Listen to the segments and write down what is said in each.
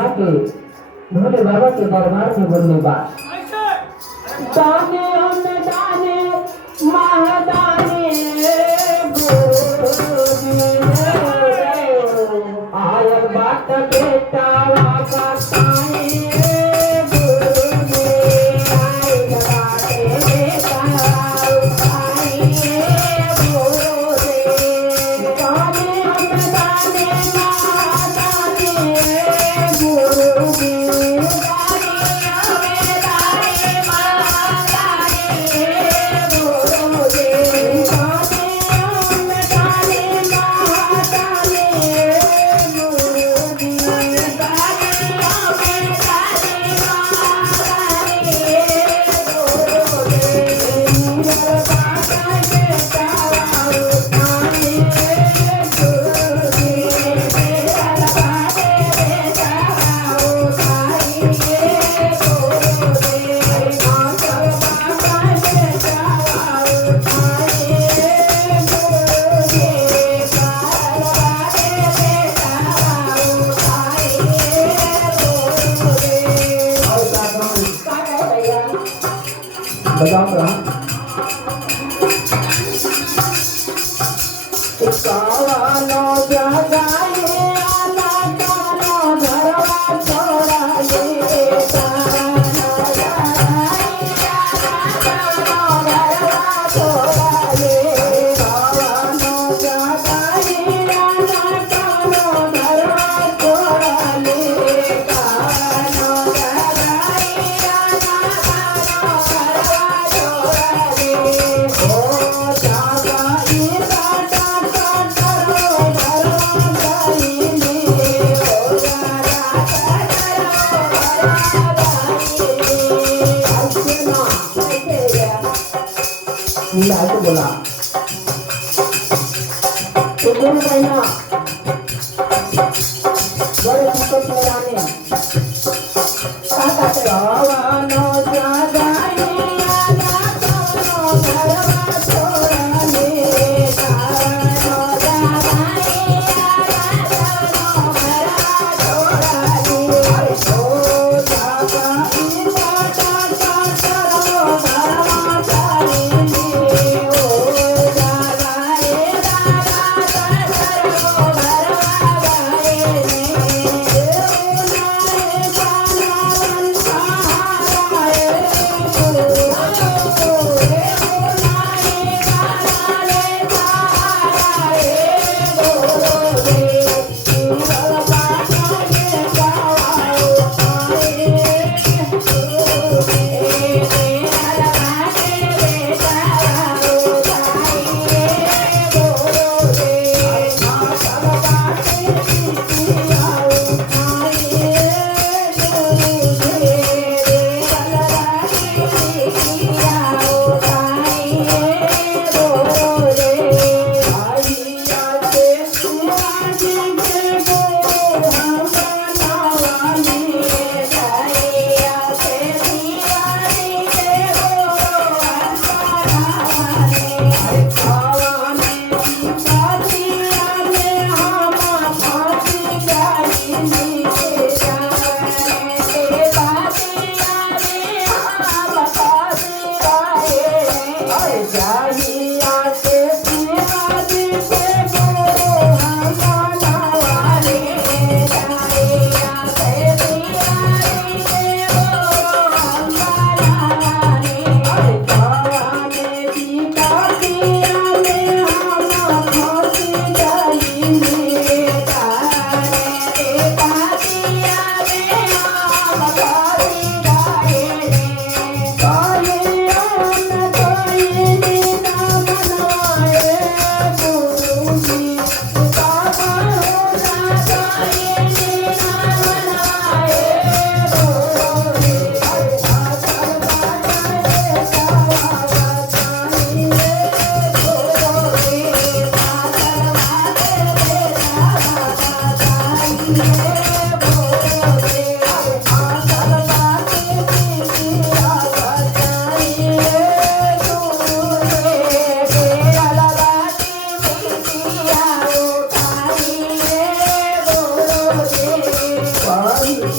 के भोले बाबा के दरबार में बोलने बात दाने हम दाने महादाने आयल बात बेटा वाका ताने बताओ कावानो जगाए आला कानो घरवा छोड़ा ले कानो जगाए आला कानो घरवा छोड़ा ले कावानो जगाए आला कानो घरवा छोड़ा ले कानो जगाए आला कानो घरवा छोड़ा ले ओ जागाई itu bola. Turun kayaknya. Boleh ikut melayani. Kata kawan no jaga ini ada kawan garba chorane kawan no jaga ini ada kawan garba chorane oh jaga ini kata karo garba chorane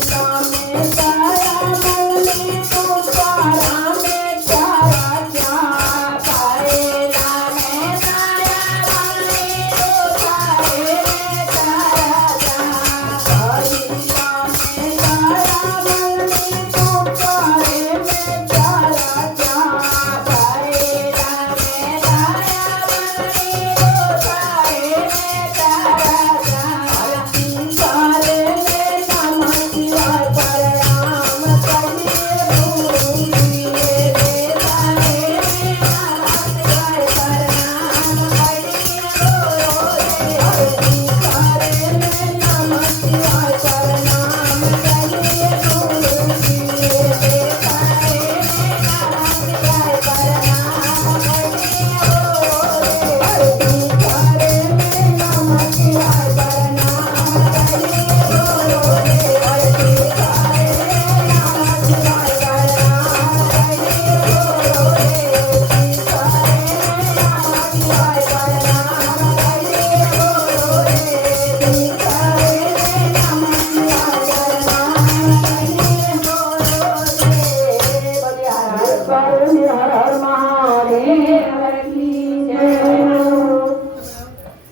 તમે